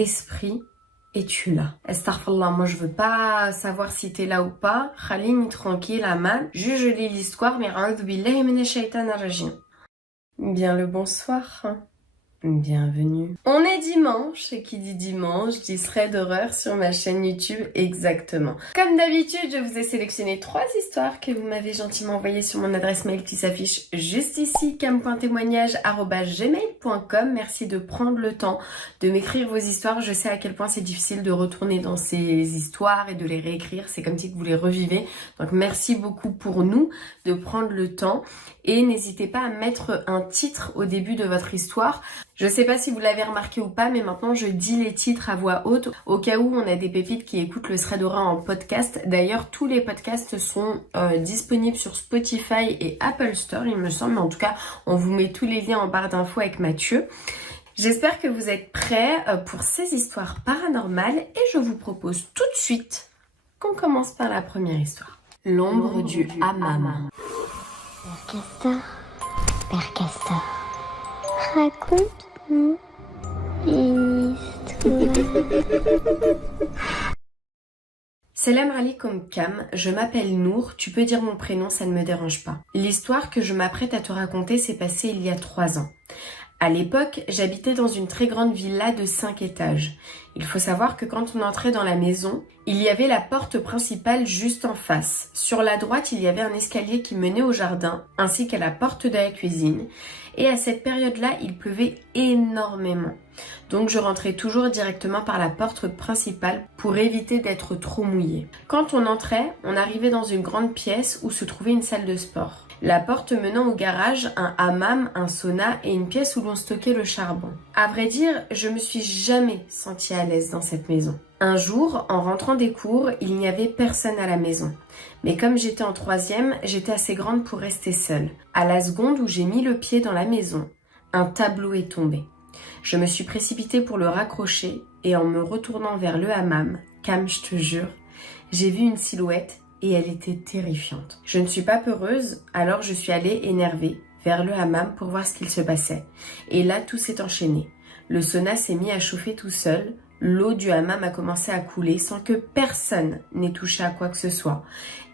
esprit, es-tu là? Astaghfirullah, moi je veux pas savoir si t'es là ou pas. Khalini tranquille, aman. Je lis l'histoire, mais a'udhu billahi minash shaitanir rajim. Bien le bonsoir. Bienvenue. On est dimanche, et qui dit dimanche dit thread d'horreur sur ma chaîne YouTube exactement. Comme d'habitude, je vous ai sélectionné 3 histoires que vous m'avez gentiment envoyées sur mon adresse mail qui s'affiche juste ici, cam.témoignage@gmail.com. Merci de prendre le temps de m'écrire vos histoires. Je sais à quel point c'est difficile de retourner dans ces histoires et de les réécrire. C'est comme si vous les revivez. Donc merci beaucoup pour nous de prendre le temps. Et n'hésitez pas à mettre un titre au début de votre histoire. Je sais pas si vous l'avez remarqué ou pas, mais maintenant je dis les titres à voix haute au cas où on a des pépites qui écoutent le thread d'horreur en podcast. D'ailleurs, tous les podcasts sont disponibles sur Spotify et Apple Store, il me semble. Mais en tout cas, on vous met tous les liens en barre d'infos avec Mathieu. J'espère que vous êtes prêts pour ces histoires paranormales et je vous propose tout de suite qu'on commence par la première histoire. L'ombre du hammam. Père Castor, raconte-nous une histoire. Salam alaikum Cam, je m'appelle Nour, tu peux dire mon prénom, ça ne me dérange pas. L'histoire que je m'apprête à te raconter s'est passée il y a 3 ans. À l'époque, j'habitais dans une très grande villa de 5 étages. Il faut savoir que quand on entrait dans la maison, il y avait la porte principale juste en face. Sur la droite, il y avait un escalier qui menait au jardin, ainsi qu'à la porte de la cuisine. Et à cette période-là, il pleuvait énormément. Donc je rentrais toujours directement par la porte principale pour éviter d'être trop mouillée. Quand on entrait, on arrivait dans une grande pièce où se trouvait une salle de sport. La porte menant au garage, un hammam, un sauna et une pièce où l'on stockait le charbon. À vrai dire, je me suis jamais sentie à l'aise dans cette maison. Un jour, en rentrant des cours, il n'y avait personne à la maison. Mais comme j'étais en 3e, j'étais assez grande pour rester seule. À la seconde où j'ai mis le pied dans la maison, un tableau est tombé. Je me suis précipitée pour le raccrocher et en me retournant vers le hammam, Cam, je te jure, j'ai vu une silhouette et elle était terrifiante. Je ne suis pas peureuse, alors je suis allée énervée vers le hammam pour voir ce qu'il se passait. Et là, tout s'est enchaîné. Le sauna s'est mis à chauffer tout seul, l'eau du hammam a commencé à couler sans que personne n'ait touché à quoi que ce soit.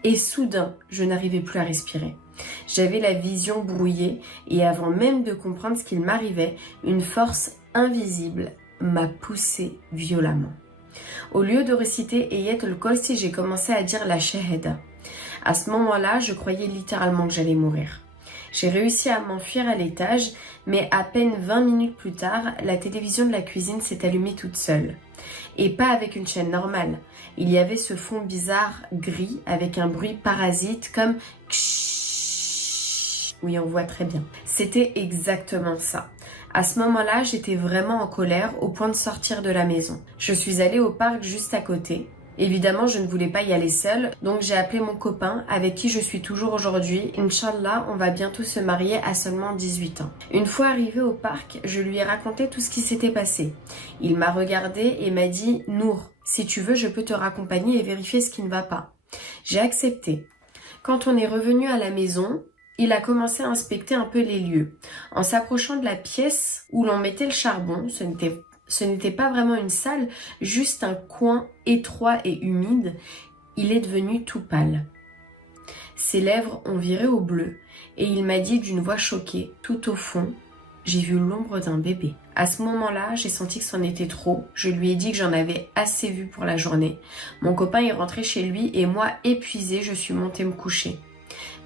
Et soudain, je n'arrivais plus à respirer. J'avais la vision brouillée et avant même de comprendre ce qu'il m'arrivait, une force invisible m'a poussée violemment. Au lieu de réciter Ayat al-Kursi, j'ai commencé à dire la shahada. À ce moment-là, je croyais littéralement que j'allais mourir. J'ai réussi à m'enfuir à l'étage, mais à peine 20 minutes plus tard, la télévision de la cuisine s'est allumée toute seule. Et pas avec une chaîne normale. Il y avait ce fond bizarre gris avec un bruit parasite comme kshhh. Oui, on voit très bien. C'était exactement ça. À ce moment-là, j'étais vraiment en colère au point de sortir de la maison. Je suis allée au parc juste à côté. Évidemment, je ne voulais pas y aller seule, donc j'ai appelé mon copain avec qui je suis toujours aujourd'hui. Inch'Allah, on va bientôt se marier à seulement 18 ans. Une fois arrivé au parc, je lui ai raconté tout ce qui s'était passé. Il m'a regardé et m'a dit « Nour, si tu veux, je peux te raccompagner et vérifier ce qui ne va pas. » J'ai accepté. Quand on est revenu à la maison, il a commencé à inspecter un peu les lieux. En s'approchant de la pièce où l'on mettait le charbon, ce n'était pas vraiment une salle, juste un coin étroit et humide, il est devenu tout pâle. Ses lèvres ont viré au bleu et il m'a dit d'une voix choquée, tout au fond, j'ai vu l'ombre d'un bébé. À ce moment-là, j'ai senti que c'en était trop. Je lui ai dit que j'en avais assez vu pour la journée. Mon copain est rentré chez lui et moi, épuisée, je suis montée me coucher.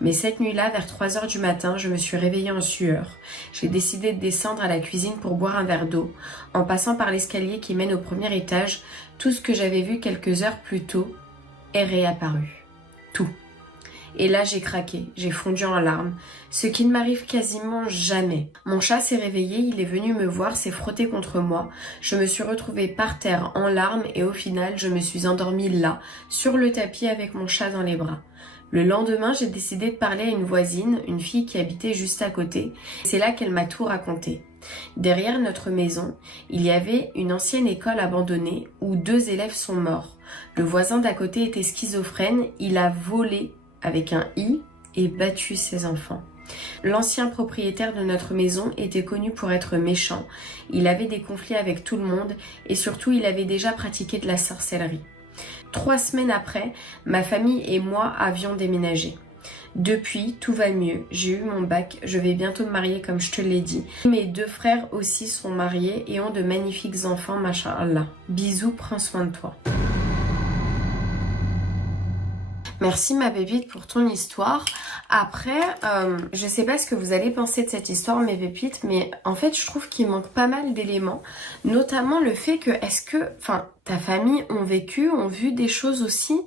Mais cette nuit-là, vers 3 heures du matin, je me suis réveillée en sueur. J'ai décidé de descendre à la cuisine pour boire un verre d'eau. En passant par l'escalier qui mène au premier étage, tout ce que j'avais vu quelques heures plus tôt est réapparu. Tout. Et là, j'ai craqué, j'ai fondu en larmes, ce qui ne m'arrive quasiment jamais. Mon chat s'est réveillé, il est venu me voir, s'est frotté contre moi. Je me suis retrouvée par terre en larmes et au final, je me suis endormie là, sur le tapis avec mon chat dans les bras. Le lendemain, j'ai décidé de parler à une voisine, une fille qui habitait juste à côté. C'est là qu'elle m'a tout raconté. Derrière notre maison, il y avait une ancienne école abandonnée où 2 élèves sont morts. Le voisin d'à côté était schizophrène, il a volé avec un i et battu ses enfants. L'ancien propriétaire de notre maison était connu pour être méchant, il avait des conflits avec tout le monde et surtout il avait déjà pratiqué de la sorcellerie. 3 semaines après, ma famille et moi avions déménagé. Depuis, tout va mieux, j'ai eu mon bac, je vais bientôt me marier comme je te l'ai dit. Mes 2 frères aussi sont mariés et ont de magnifiques enfants, machallah. Bisous, prends soin de toi. Merci ma pépite pour ton histoire. Après, je sais pas ce que vous allez penser de cette histoire mes pépites, mais en fait je trouve qu'il manque pas mal d'éléments. Notamment le fait que, ta famille ont vu des choses aussi.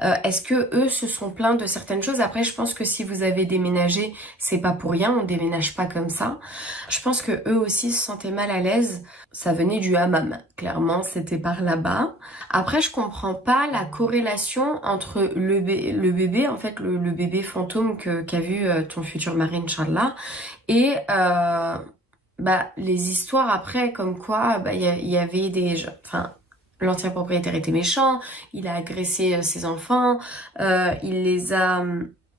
Est-ce que eux se sont plaints de certaines choses? Après je pense que si vous avez déménagé, c'est pas pour rien, on déménage pas comme ça. Je pense que eux aussi se sentaient mal à l'aise. Ça venait du hammam, clairement c'était par là-bas. Après je comprends pas la corrélation entre le bébé, en fait le bébé fantôme qu'a vu ton futur mari, Inch'Allah, et les histoires après comme quoi y avait des... L'ancien propriétaire était méchant, il a agressé ses enfants, il les a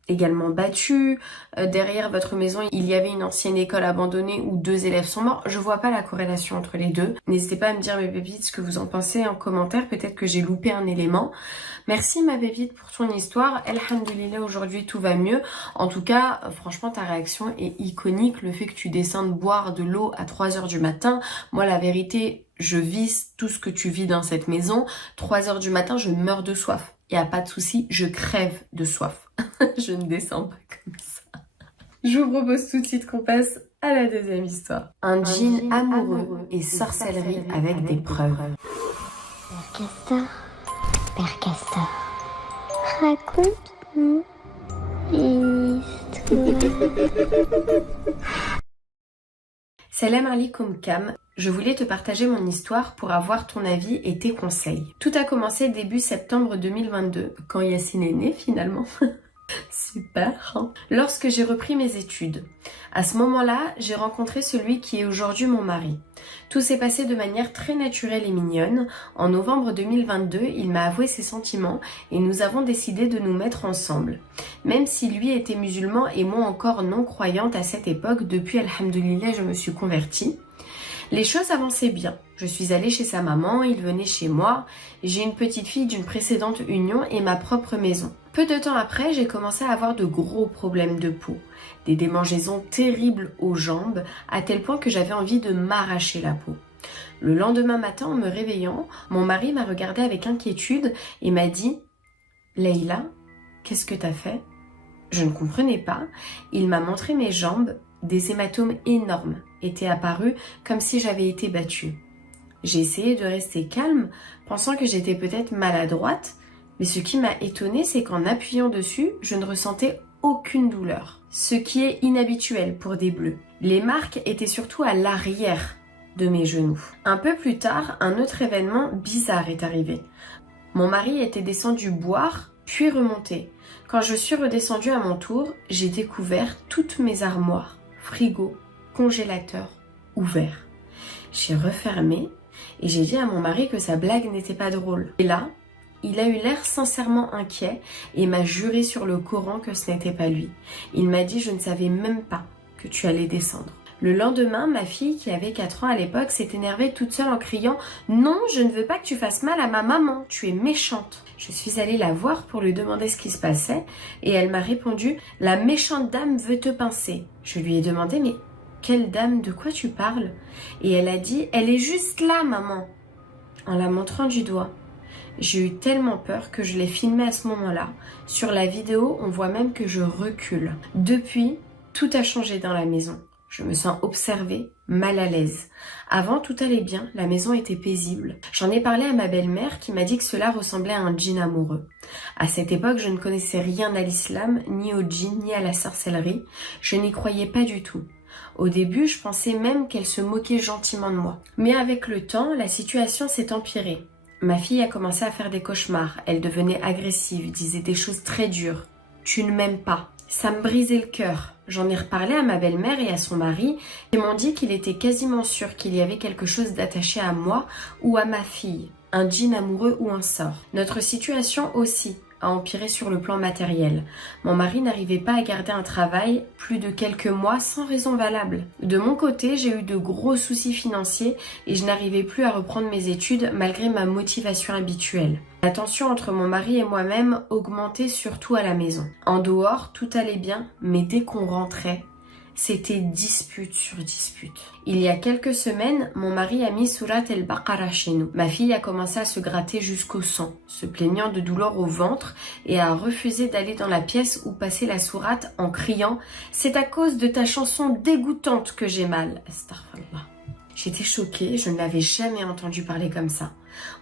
également battus. Derrière votre maison, il y avait une ancienne école abandonnée où 2 élèves sont morts. Je vois pas la corrélation entre les deux. N'hésitez pas à me dire mes pépites ce que vous en pensez en commentaire. Peut-être que j'ai loupé un élément. Merci ma pépite pour ton histoire. Alhamdulillah, aujourd'hui tout va mieux. En tout cas, franchement ta réaction est iconique. Le fait que tu descendes boire de l'eau à 3h du matin. Moi la vérité, je vis tout ce que tu vis dans cette maison. 3h du matin, je meurs de soif. Il n'y a pas de souci, je crève de soif. Je ne descends pas comme ça. Je vous propose tout de suite qu'on passe à la deuxième histoire. Un djinn amoureux et sorcellerie avec des preuves. Père Castor, raconte-nous une histoire. Salam alaikum Kam, je voulais te partager mon histoire pour avoir ton avis et tes conseils. Tout a commencé début septembre 2022, quand Yacine est né finalement. Super, hein. Lorsque j'ai repris mes études. À ce moment-là, j'ai rencontré celui qui est aujourd'hui mon mari. Tout s'est passé de manière très naturelle et mignonne. En novembre 2022, il m'a avoué ses sentiments et nous avons décidé de nous mettre ensemble. Même si lui était musulman et moi encore non croyante à cette époque, depuis alhamdoulilah je me suis convertie. Les choses avançaient bien. Je suis allée chez sa maman, il venait chez moi. J'ai une petite fille d'une précédente union et ma propre maison. Peu de temps après, j'ai commencé à avoir de gros problèmes de peau. Des démangeaisons terribles aux jambes, à tel point que j'avais envie de m'arracher la peau. Le lendemain matin, en me réveillant, mon mari m'a regardée avec inquiétude et m'a dit « Leïla, qu'est-ce que t'as fait ?» Je ne comprenais pas. Il m'a montré mes jambes. Des hématomes énormes étaient apparus comme si j'avais été battue. J'ai essayé de rester calme, pensant que j'étais peut-être maladroite, mais ce qui m'a étonnée, c'est qu'en appuyant dessus, je ne ressentais aucune douleur, ce qui est inhabituel pour des bleus. Les marques étaient surtout à l'arrière de mes genoux. Un peu plus tard, un autre événement bizarre est arrivé. Mon mari était descendu boire, puis remonté. Quand je suis redescendue à mon tour, j'ai découvert toutes mes armoires, frigo, congélateur, ouverts. J'ai refermé et j'ai dit à mon mari que sa blague n'était pas drôle. Et là, il a eu l'air sincèrement inquiet et m'a juré sur le Coran que ce n'était pas lui. Il m'a dit « Je ne savais même pas que tu allais descendre ». Le lendemain, ma fille, qui avait 4 ans à l'époque, s'est énervée toute seule en criant « Non, je ne veux pas que tu fasses mal à ma maman, tu es méchante ». Je suis allée la voir pour lui demander ce qui se passait et elle m'a répondu « La méchante dame veut te pincer ». Je lui ai demandé « Mais quelle dame, de quoi tu parles ?» Et elle a dit « Elle est juste là, maman », en la montrant du doigt. J'ai eu tellement peur que je l'ai filmée à ce moment-là. Sur la vidéo, on voit même que je recule. Depuis, tout a changé dans la maison. Je me sens observée, mal à l'aise. Avant, tout allait bien, la maison était paisible. J'en ai parlé à ma belle-mère qui m'a dit que cela ressemblait à un djinn amoureux. À cette époque, je ne connaissais rien à l'islam, ni au djinn, ni à la sorcellerie. Je n'y croyais pas du tout. Au début, je pensais même qu'elle se moquait gentiment de moi. Mais avec le temps, la situation s'est empirée. Ma fille a commencé à faire des cauchemars. Elle devenait agressive, disait des choses très dures. « Tu ne m'aimes pas ». Ça me brisait le cœur. J'en ai reparlé à ma belle-mère et à son mari qui m'ont dit qu'il était quasiment sûr qu'il y avait quelque chose d'attaché à moi ou à ma fille, un djinn amoureux ou un sort. Notre situation aussi a empiré sur le plan matériel. Mon mari n'arrivait pas à garder un travail plus de quelques mois sans raison valable. De mon côté, j'ai eu de gros soucis financiers et je n'arrivais plus à reprendre mes études malgré ma motivation habituelle. La tension entre mon mari et moi-même augmentait surtout à la maison. En dehors, tout allait bien, mais dès qu'on rentrait, c'était dispute sur dispute. Il y a quelques semaines, mon mari a mis Surat el-Baqarah chez nous. Ma fille a commencé à se gratter jusqu'au sang, se plaignant de douleurs au ventre et a refusé d'aller dans la pièce où passait la sourate en criant « C'est à cause de ta chanson dégoûtante que j'ai mal. » Astaghfirullah. J'étais choquée, je ne l'avais jamais entendu parler comme ça.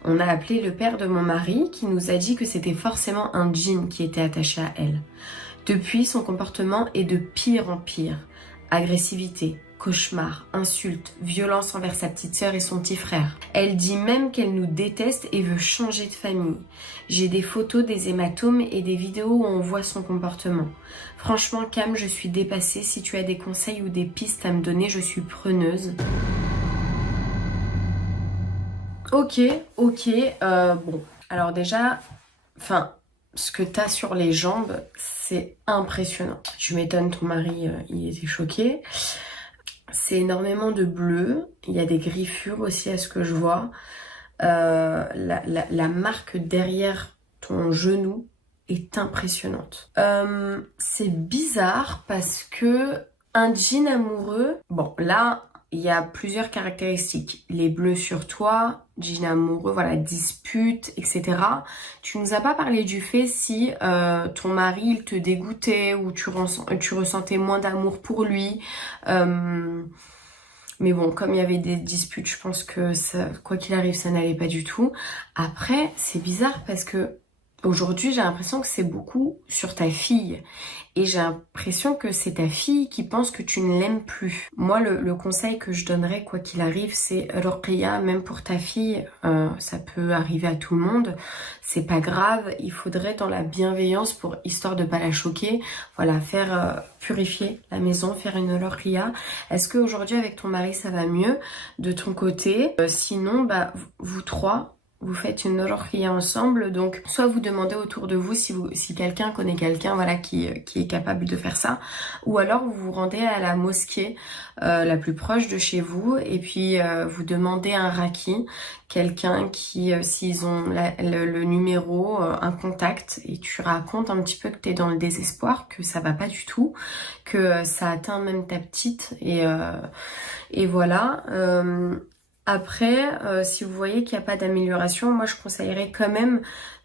On a appelé le père de mon mari qui nous a dit que c'était forcément un djinn qui était attaché à elle. Depuis, son comportement est de pire en pire. Agressivité, cauchemars, insultes, violence envers sa petite sœur et son petit frère. Elle dit même qu'elle nous déteste et veut changer de famille. J'ai des photos des hématomes et des vidéos où on voit son comportement. Franchement, Cam, je suis dépassée. Si tu as des conseils ou des pistes à me donner, je suis preneuse. Ok, bon. Alors déjà, ce que t'as sur les jambes, c'est impressionnant. Tu m'étonnes, ton mari, il était choqué. C'est énormément de bleu. Il y a des griffures aussi à ce que je vois. La marque derrière ton genou est impressionnante. C'est bizarre parce que un jean amoureux... Bon, là... Il y a plusieurs caractéristiques. Les bleus sur toi, jean amoureux, voilà, dispute, etc. Tu nous as pas parlé du fait si ton mari il te dégoûtait ou tu ressentais moins d'amour pour lui. Mais bon, comme il y avait des disputes, je pense que ça, quoi qu'il arrive, ça n'allait pas du tout. Après, c'est bizarre parce que aujourd'hui, j'ai l'impression que c'est beaucoup sur ta fille. Et j'ai l'impression que c'est ta fille qui pense que tu ne l'aimes plus. Moi, le conseil que je donnerais, quoi qu'il arrive, c'est Ruqya, même pour ta fille, ça peut arriver à tout le monde. C'est pas grave, il faudrait dans la bienveillance, histoire de pas la choquer, voilà, faire purifier la maison, faire une Ruqya. Est-ce qu'aujourd'hui, avec ton mari, ça va mieux de ton côté? Sinon, vous trois... Vous faites une ruqya ensemble, donc soit vous demandez autour de vous si quelqu'un connaît quelqu'un voilà, qui est capable de faire ça, ou alors vous vous rendez à la mosquée la plus proche de chez vous et puis vous demandez un raki, quelqu'un qui, s'ils ont le numéro, un contact, et tu racontes un petit peu que tu es dans le désespoir, que ça va pas du tout, que ça atteint même ta petite, et voilà. Après, si vous voyez qu'il n'y a pas d'amélioration, moi je conseillerais quand même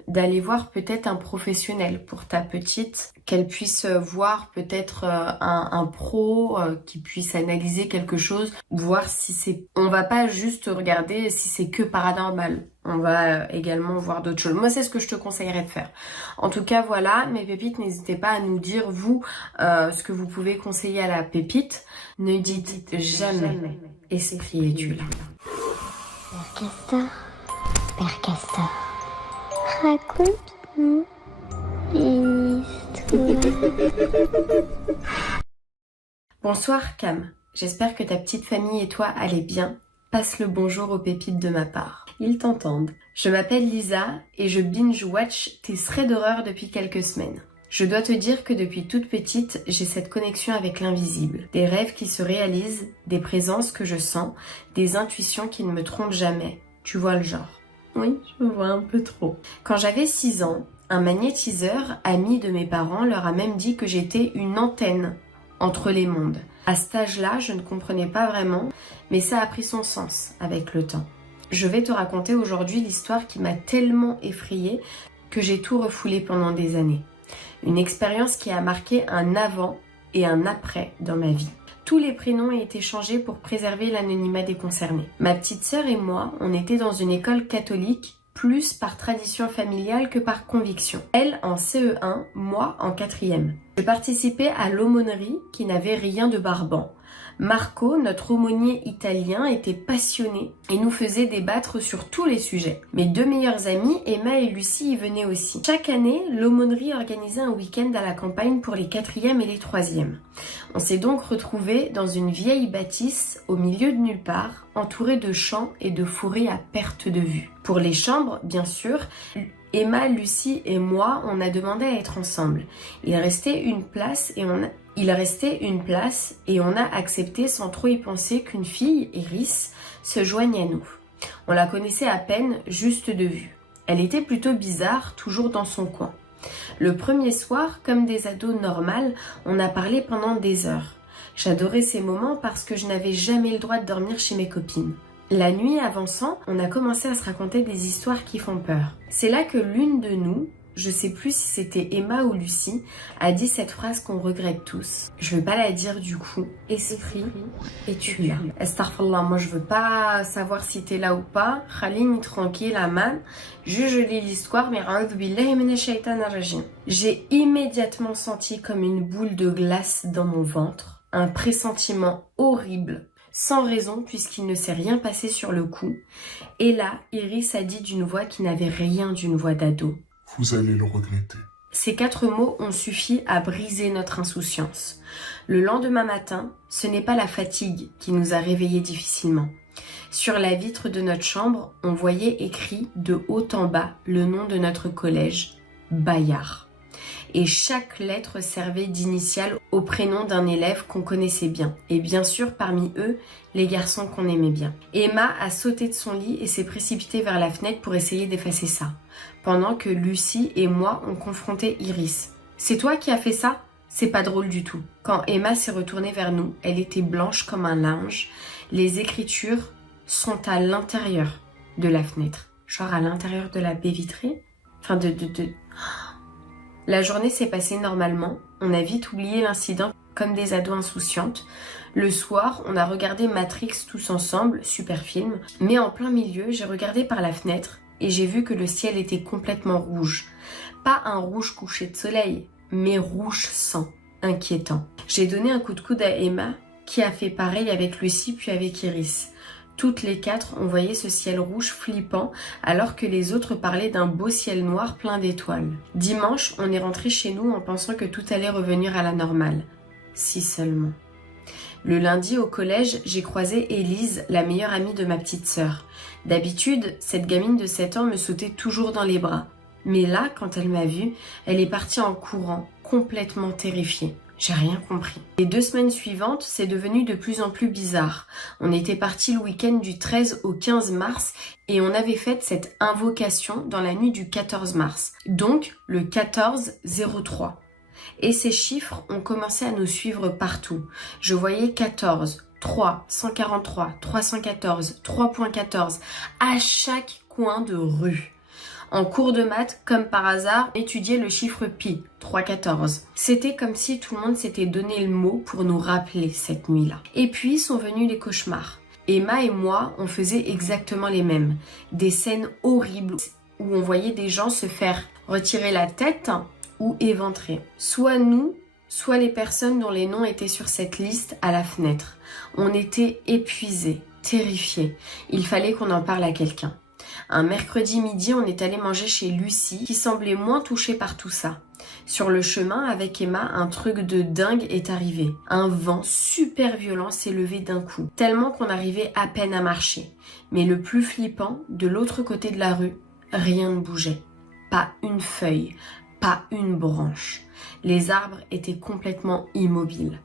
d'aller voir peut-être un professionnel pour ta petite, qu'elle puisse voir peut-être un pro qui puisse analyser quelque chose, voir si c'est... On va pas juste regarder si c'est que paranormal, on va également voir d'autres choses. Moi c'est ce que je te conseillerais de faire. En tout cas voilà, mes pépites, n'hésitez pas à nous dire vous ce que vous pouvez conseiller à la pépite. Ne dites jamais esprit es-tu là. Père Castor, raconte-nous une histoire. Bonsoir Cam, j'espère que ta petite famille et toi allez bien. Passe le bonjour aux pépites de ma part. Ils t'entendent. Je m'appelle Lisa et je binge-watch tes threads d'horreur depuis quelques semaines. Je dois te dire que depuis toute petite, j'ai cette connexion avec l'invisible. Des rêves qui se réalisent, des présences que je sens, des intuitions qui ne me trompent jamais. Tu vois le genre? Oui, je vois un peu trop. Quand j'avais 6 ans, un magnétiseur, ami de mes parents, leur a même dit que j'étais une antenne entre les mondes. À cet âge-là, je ne comprenais pas vraiment, mais ça a pris son sens avec le temps. Je vais te raconter aujourd'hui l'histoire qui m'a tellement effrayée que j'ai tout refoulé pendant des années. Une expérience qui a marqué un avant et un après dans ma vie. Tous les prénoms ont été changés pour préserver l'anonymat des concernés. Ma petite sœur et moi, on était dans une école catholique, plus par tradition familiale que par conviction. Elle en CE1, moi en 4e. Je participais à l'aumônerie qui n'avait rien de barbant. Marco, notre aumônier italien, était passionné et nous faisait débattre sur tous les sujets. Mes 2 meilleures amies, Emma et Lucie, y venaient aussi. Chaque année, l'aumônerie organisait un week-end à la campagne pour les 4e et les 3e. On s'est donc retrouvés dans une vieille bâtisse au milieu de nulle part, entourée de champs et de forêts à perte de vue. Pour les chambres, bien sûr, Emma, Lucie et moi, on a demandé à être ensemble. Il restait une place et on a accepté sans trop y penser qu'une fille, Iris, se joigne à nous. On la connaissait à peine, juste de vue. Elle était plutôt bizarre, toujours dans son coin. Le premier soir, comme des ados normales, on a parlé pendant des heures. J'adorais ces moments parce que je n'avais jamais le droit de dormir chez mes copines. La nuit avançant, on a commencé à se raconter des histoires qui font peur. C'est là que l'une de nous, je sais plus si c'était Emma ou Lucie, a dit cette phrase qu'on regrette tous. Je vais pas la dire du coup. Esprit, es-tu là? Astaghfirullah, moi je veux pas savoir si t'es là ou pas. Khalini tranquille, aman. Je lis l'histoire, mais a'udhu billahi minash shaitanir rajim. J'ai immédiatement senti comme une boule de glace dans mon ventre. Un pressentiment horrible. Sans raison puisqu'il ne s'est rien passé sur le coup. Et là, Iris a dit d'une voix qui n'avait rien d'une voix d'ado. Vous allez le regretter. Ces 4 mots ont suffi à briser notre insouciance. Le lendemain matin, ce n'est pas la fatigue qui nous a réveillés difficilement. Sur la vitre de notre chambre, on voyait écrit de haut en bas le nom de notre collège, Bayard. Et chaque lettre servait d'initiale au prénom d'un élève qu'on connaissait bien. Et bien sûr, parmi eux, les garçons qu'on aimait bien. Emma a sauté de son lit et s'est précipitée vers la fenêtre pour essayer d'effacer ça. Pendant que Lucie et moi, on confrontait Iris. « C'est toi qui as fait ça ? C'est pas drôle du tout. » Quand Emma s'est retournée vers nous, elle était blanche comme un linge. Les écritures sont à l'intérieur de la fenêtre. Genre à l'intérieur de la baie vitrée. Enfin La journée s'est passée normalement, on a vite oublié l'incident comme des ados insouciantes. Le soir, on a regardé Matrix tous ensemble, super film, mais en plein milieu, j'ai regardé par la fenêtre et j'ai vu que le ciel était complètement rouge. Pas un rouge couché de soleil, mais rouge sang, inquiétant. J'ai donné un coup de coude à Emma, qui a fait pareil avec Lucie puis avec Iris. Toutes les 4, on voyait ce ciel rouge flippant alors que les autres parlaient d'un beau ciel noir plein d'étoiles. Dimanche, on est rentré chez nous en pensant que tout allait revenir à la normale. Si seulement. Le lundi au collège, j'ai croisé Élise, la meilleure amie de ma petite sœur. D'habitude, cette gamine de 7 ans me sautait toujours dans les bras. Mais là, quand elle m'a vue, elle est partie en courant, complètement terrifiée. J'ai rien compris. Les 2 semaines suivantes, c'est devenu de plus en plus bizarre. On était parti le week-end du 13 au 15 mars et on avait fait cette invocation dans la nuit du 14 mars. Donc, le 14-03. Et ces chiffres ont commencé à nous suivre partout. Je voyais 14, 3, 143, 314, 3.14 à chaque coin de rue. En cours de maths, comme par hasard, étudier le chiffre pi, 3,14. C'était comme si tout le monde s'était donné le mot pour nous rappeler cette nuit-là. Et puis sont venus les cauchemars. Emma et moi, on faisait exactement les mêmes. Des scènes horribles où on voyait des gens se faire retirer la tête ou éventrer. Soit nous, soit les personnes dont les noms étaient sur cette liste à la fenêtre. On était épuisés, terrifiés. Il fallait qu'on en parle à quelqu'un. Un mercredi midi, on est allé manger chez Lucie, qui semblait moins touchée par tout ça. Sur le chemin, avec Emma, un truc de dingue est arrivé. Un vent super violent s'est levé d'un coup, tellement qu'on arrivait à peine à marcher. Mais le plus flippant, de l'autre côté de la rue, rien ne bougeait. Pas une feuille, pas une branche. Les arbres étaient complètement immobiles.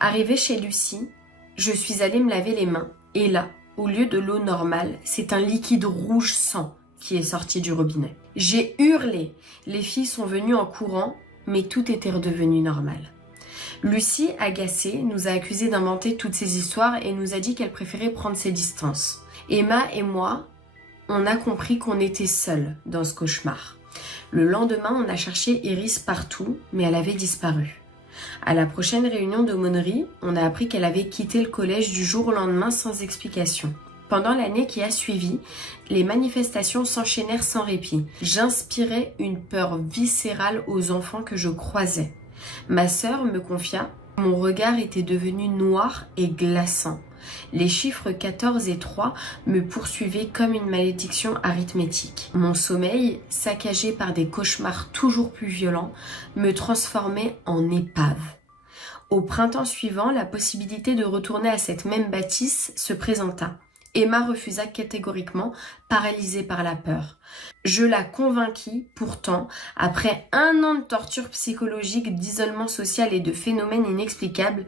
Arrivée chez Lucie, je suis allée me laver les mains, et là, au lieu de l'eau normale, c'est un liquide rouge sang qui est sorti du robinet. J'ai hurlé. Les filles sont venues en courant, mais tout était redevenu normal. Lucie, agacée, nous a accusés d'inventer toutes ces histoires et nous a dit qu'elle préférait prendre ses distances. Emma et moi, on a compris qu'on était seuls dans ce cauchemar. Le lendemain, on a cherché Iris partout, mais elle avait disparu. À la prochaine réunion d'aumônerie, on a appris qu'elle avait quitté le collège du jour au lendemain sans explication. Pendant l'année qui a suivi, les manifestations s'enchaînèrent sans répit. J'inspirais une peur viscérale aux enfants que je croisais. Ma sœur me confia, mon regard était devenu noir et glaçant. Les chiffres 14 et 3 me poursuivaient comme une malédiction arithmétique. Mon sommeil, saccagé par des cauchemars toujours plus violents, me transformait en épave. Au printemps suivant, la possibilité de retourner à cette même bâtisse se présenta. Emma refusa catégoriquement, paralysée par la peur. Je la convainquis, pourtant, après 1 an de torture psychologique, d'isolement social et de phénomènes inexplicables,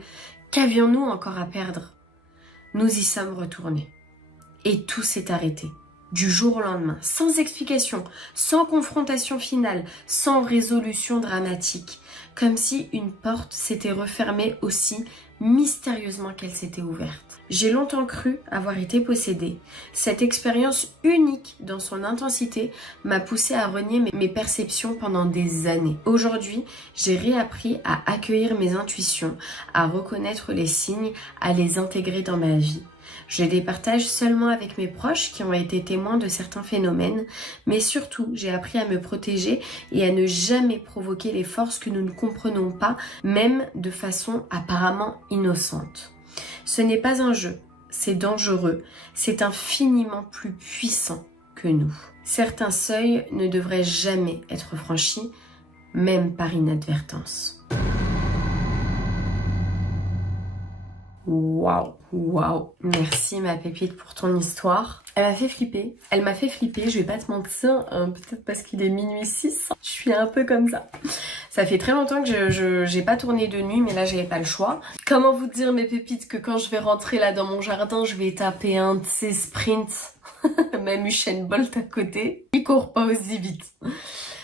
qu'avions-nous encore à perdre? Nous y sommes retournés. Et tout s'est arrêté. Du jour au lendemain, sans explication, sans confrontation finale, sans résolution dramatique, comme si une porte s'était refermée aussi mystérieusement qu'elle s'était ouverte. J'ai longtemps cru avoir été possédée. Cette expérience unique dans son intensité m'a poussée à renier mes perceptions pendant des années. Aujourd'hui, j'ai réappris à accueillir mes intuitions, à reconnaître les signes, à les intégrer dans ma vie. Je les partage seulement avec mes proches qui ont été témoins de certains phénomènes, mais surtout j'ai appris à me protéger et à ne jamais provoquer les forces que nous ne comprenons pas, même de façon apparemment innocente. Ce n'est pas un jeu, c'est dangereux, c'est infiniment plus puissant que nous. Certains seuils ne devraient jamais être franchis, même par inadvertance. Waouh, waouh. Merci ma pépite pour ton histoire. Elle m'a fait flipper, je vais pas te mentir, peut-être parce qu'il est minuit 6. Je suis un peu comme ça. Ça fait très longtemps que j'ai pas tourné de nuit, mais là j'avais pas le choix. Comment vous dire mes pépites que quand je vais rentrer là dans mon jardin, je vais taper un de ces sprints. Même Usain Bolt à côté, il court pas aussi vite.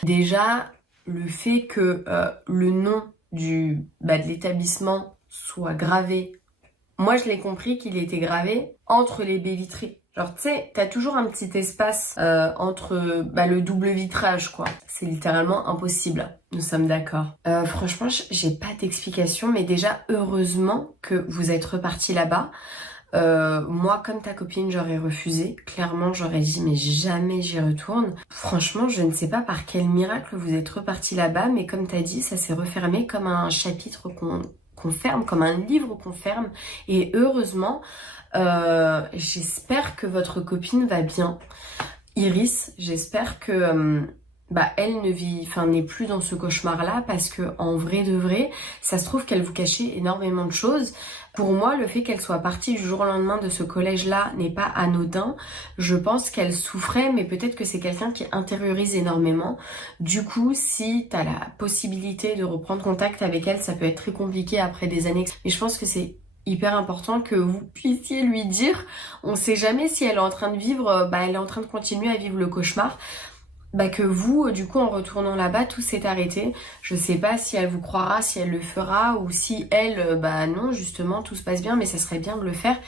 Déjà, le fait que le nom de l'établissement soit gravé, moi je l'ai compris qu'il était gravé entre les baies vitrées. Genre tu sais, t'as toujours un petit espace entre le double vitrage quoi. C'est littéralement impossible, nous sommes d'accord. Franchement, j'ai pas d'explication, mais déjà heureusement que vous êtes repartis là-bas. Moi, comme ta copine, j'aurais refusé. Clairement, j'aurais dit, mais jamais j'y retourne. Franchement, je ne sais pas par quel miracle vous êtes repartis là-bas, mais comme t'as dit, ça s'est refermé comme un chapitre qu'on ferme, comme un livre qu'on ferme. Et heureusement, j'espère que votre copine va bien. Iris, j'espère que elle n'est plus dans ce cauchemar-là, parce que en vrai de vrai, ça se trouve qu'elle vous cachait énormément de choses. Pour moi, le fait qu'elle soit partie du jour au lendemain de ce collège-là n'est pas anodin. Je pense qu'elle souffrait, mais peut-être que c'est quelqu'un qui intériorise énormément. Du coup, si t'as la possibilité de reprendre contact avec elle, ça peut être très compliqué après des années. Mais je pense que c'est hyper important que vous puissiez lui dire, on sait jamais si elle est en train de vivre, elle est en train de continuer à vivre le cauchemar. Que vous, du coup, en retournant là-bas, tout s'est arrêté. Je sais pas si elle vous croira, si elle le fera, ou si elle, non, justement, tout se passe bien, mais ça serait bien de le faire,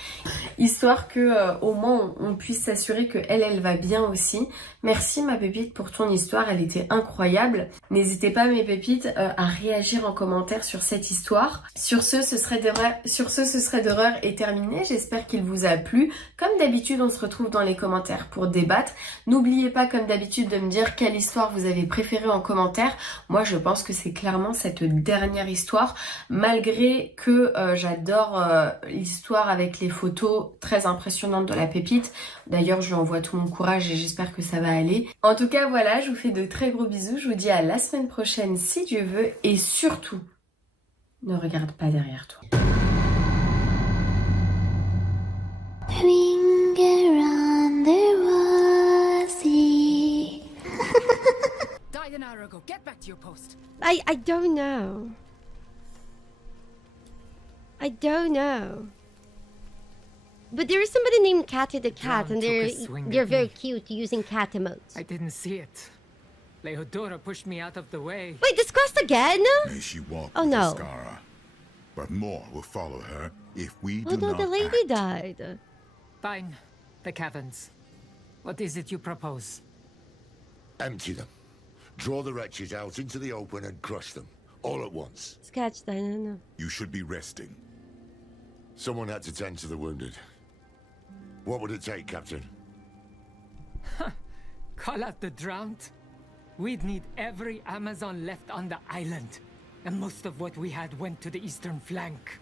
histoire que au moins on puisse s'assurer que elle va bien aussi. Merci ma pépite pour ton histoire, elle était incroyable. N'hésitez pas mes pépites à réagir en commentaire sur cette histoire. Sur ce serait d'horreur est terminé. J'espère qu'il vous a plu. Comme d'habitude, on se retrouve dans les commentaires pour débattre. N'oubliez pas, comme d'habitude, de me dire quelle histoire vous avez préférée en commentaire. Moi, je pense que c'est clairement cette dernière histoire, malgré que j'adore l'histoire avec les photos très impressionnantes de la pépite. D'ailleurs, je lui envoie tout mon courage et j'espère que ça va aller. En tout cas, voilà, je vous fais de très gros bisous. Je vous dis à la semaine prochaine si Dieu veut. Et surtout, ne regarde pas derrière toi. Get back to your post. I don't know. I don't know. But there is somebody named Catty the cat, John and took a swing they're at very me. cute using cat emotes. I didn't see it. Leodora pushed me out of the way. Wait, this quest again? May she walk Oh, with no. Ascara. But more will follow her if we Oh do no, not the lady act. died. Fine. The caverns. What is it you propose? Empty them. Draw the wretches out into the open and crush them, all at once. Sketch died, I don't know. You should be resting. Someone had to tend to the wounded. What would it take, Captain? Call out the drowned? We'd need every Amazon left on the island. And most of what we had went to the eastern flank.